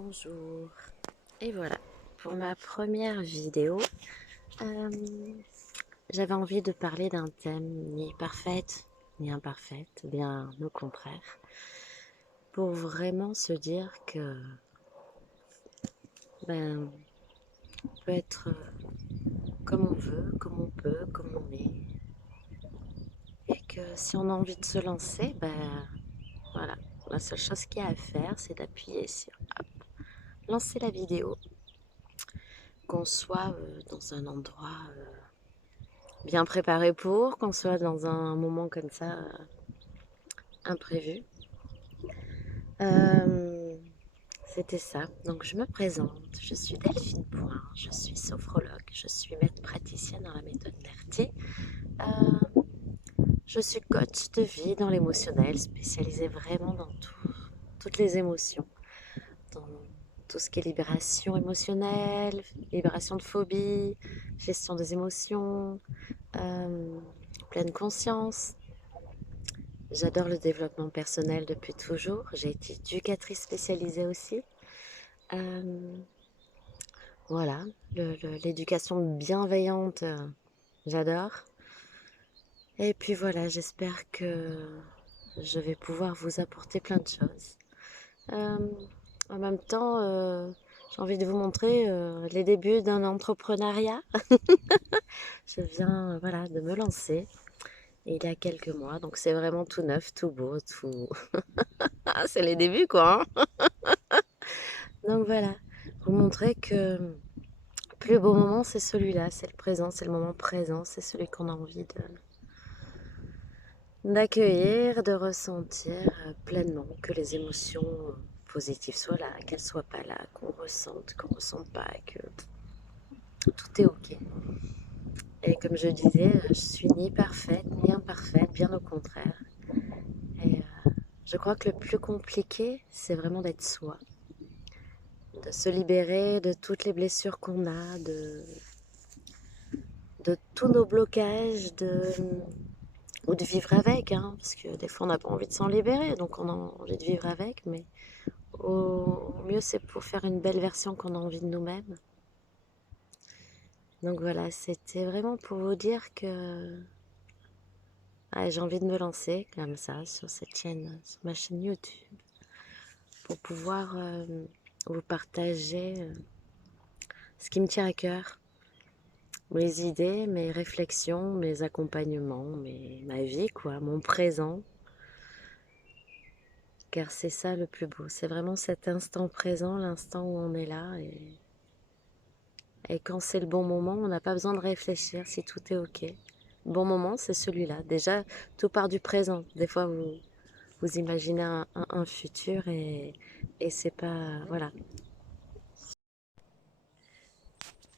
Bonjour. Et voilà, pour ma première vidéo, euh, j'avais envie de parler d'un thème ni parfaite ni imparfaite, bien au contraire, pour vraiment se dire que on peut être comme on veut, comme on peut, comme on est, et que si on a envie de se lancer, voilà, la seule chose qu'il y a à faire, c'est d'appuyer sur hop, lancer la vidéo, qu'on soit dans un endroit bien préparé pour, qu'on soit dans un moment comme ça imprévu. Euh, C'était ça. Donc je me présente, je suis Delphine Point, je suis sophrologue, je suis maître praticienne dans la méthode Nerti. Euh, je suis coach de vie dans l'émotionnel, spécialisée vraiment dans toutes les émotions, dans tout ce qui est libération émotionnelle, libération de phobie, gestion des émotions, euh, pleine conscience. J'adore le développement personnel depuis toujours. J'ai été éducatrice spécialisée aussi. Euh, voilà, l'éducation bienveillante, j'adore. Et puis voilà, j'espère que je vais pouvoir vous apporter plein de choses. Euh, En même temps, j'ai envie de vous montrer les débuts d'un entrepreneuriat. Je viens, voilà, de me lancer il y a quelques mois, donc c'est vraiment tout neuf, tout beau, tout. Ah, c'est les débuts, quoi, hein. Donc voilà, vous montrer que le plus beau moment, c'est celui-là, c'est le présent, c'est le moment présent, c'est celui qu'on a envie d'accueillir, de ressentir pleinement, que les émotions positives soient là, qu'elles soient pas là, qu'on ressente pas, que tout est ok. Et comme je disais, je suis ni parfaite ni imparfaite, bien au contraire. Et je crois que le plus compliqué, c'est vraiment d'être soi, de se libérer de toutes les blessures qu'on a, de tous nos blocages, ou de vivre avec, hein, parce que des fois on n'a pas envie de s'en libérer, donc on a envie de vivre avec, mais au mieux c'est pour faire une belle version qu'on a envie de nous-mêmes. Donc voilà, c'était vraiment pour vous dire que j'ai envie de me lancer comme ça sur cette chaîne, sur ma chaîne YouTube, pour pouvoir vous partager ce qui me tient à cœur, mes idées, mes réflexions, mes accompagnements, ma vie, quoi, mon présent. Car c'est ça le plus beau, c'est vraiment cet instant présent, l'instant où on est là. Et quand c'est le bon moment, on n'a pas besoin de réfléchir si tout est ok. Le bon moment, c'est celui-là. Déjà, tout part du présent. Des fois, vous imaginez un futur et c'est pas... Voilà.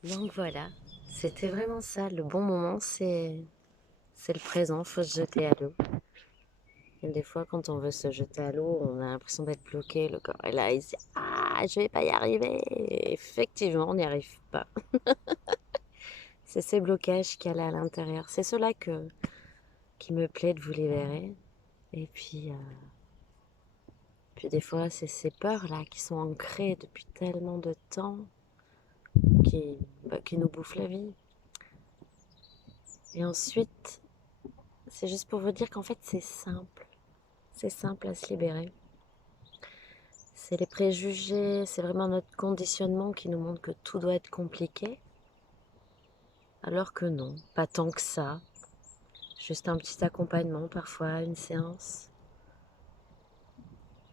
Donc voilà, c'était vraiment ça. Le bon moment, c'est le présent. Faut se jeter à l'eau. Et des fois, quand on veut se jeter à l'eau, on a l'impression d'être bloqué. Le corps est là, il se dit ah, je vais pas y arriver. Et effectivement, on n'y arrive pas. C'est ces blocages qu'il y a là à l'intérieur. C'est cela qui me plaît de vous libérer. Et puis des fois, c'est ces peurs-là qui sont ancrées depuis tellement de temps qui nous bouffent la vie. Et ensuite, c'est juste pour vous dire qu'en fait, c'est simple. C'est simple à se libérer. C'est les préjugés, c'est vraiment notre conditionnement qui nous montre que tout doit être compliqué. Alors que non, pas tant que ça. Juste un petit accompagnement, parfois une séance.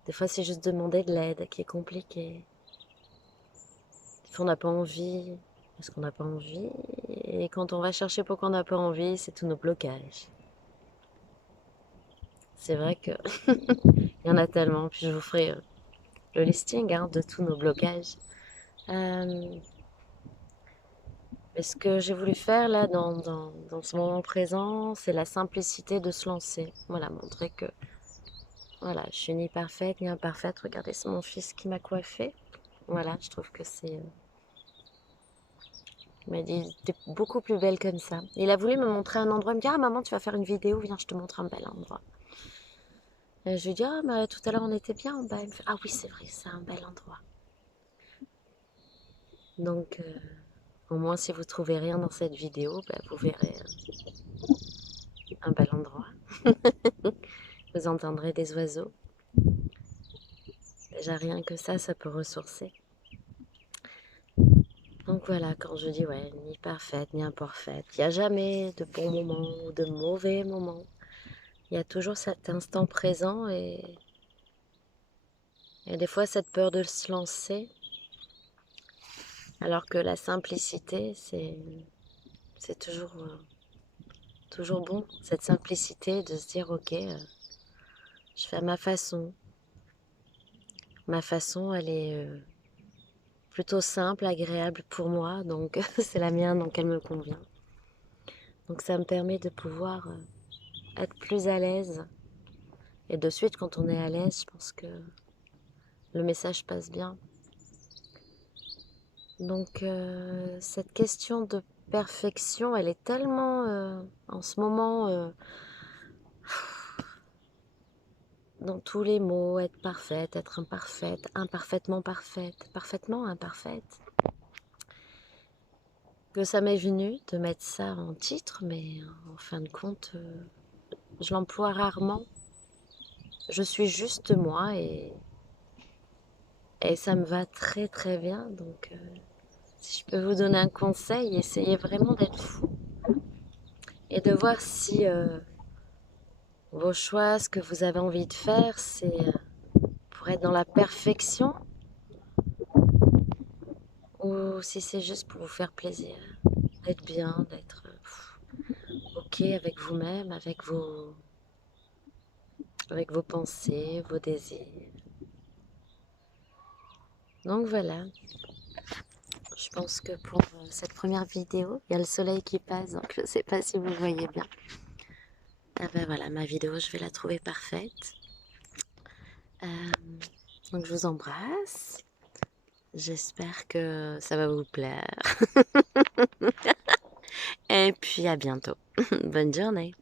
Des fois, c'est juste demander de l'aide qui est compliqué. Des fois, on n'a pas envie, parce qu'on n'a pas envie. Et quand on va chercher pourquoi on n'a pas envie, c'est tous nos blocages. C'est vrai que il y en a tellement. Puis je vous ferai le listing de tous nos blocages. Mais ce que j'ai voulu faire là dans ce moment présent, c'est la simplicité de se lancer. Voilà, montrer que voilà, je suis ni parfaite ni imparfaite. Regardez, c'est mon fils qui m'a coiffée. Voilà, je trouve que c'est... Il m'a dit, t'es beaucoup plus belle comme ça. Il a voulu me montrer un endroit. Il me dit, ah maman, tu vas faire une vidéo, viens, je te montre un bel endroit. Et je lui dis, ah, mais tout à l'heure on était bien en bas. Il me fait, ah oui, c'est vrai, c'est un bel endroit. Donc, au moins, si vous trouvez rien dans cette vidéo, bah, vous verrez un bel endroit. Vous entendrez des oiseaux. Déjà, rien que ça peut ressourcer. Donc voilà, quand je dis, ouais, ni parfaite, ni imparfaite, il n'y a jamais de bons moments ou de mauvais moments. Il y a toujours cet instant présent et des fois cette peur de se lancer, alors que la simplicité, c'est toujours bon, cette simplicité de se dire, ok, je fais à ma façon. Ma façon, elle est plutôt simple, agréable pour moi, donc c'est la mienne, donc elle me convient. Donc ça me permet de pouvoir être plus à l'aise. Et de suite, quand on est à l'aise, je pense que le message passe bien. Donc cette question de perfection, elle est tellement en ce moment dans tous les mots, être parfaite, être imparfaite, imparfaitement parfaite, parfaitement imparfaite, que ça m'est venu de mettre ça en titre, mais en fin de compte, je l'emploie rarement. Je suis juste moi et ça me va très très bien. Donc si je peux vous donner un conseil, essayez vraiment d'être fou et de voir si vos choix, ce que vous avez envie de faire, c'est pour être dans la perfection ou si c'est juste pour vous faire plaisir, d'être bien, d'être ok avec vous-même, avec vos pensées, vos désirs. Donc voilà, je pense que pour cette première vidéo, il y a le soleil qui passe, donc je ne sais pas si vous voyez bien. Ah ben voilà, ma vidéo, je vais la trouver parfaite. Donc je vous embrasse. J'espère que ça va vous plaire. Et puis à bientôt. Bonne journée.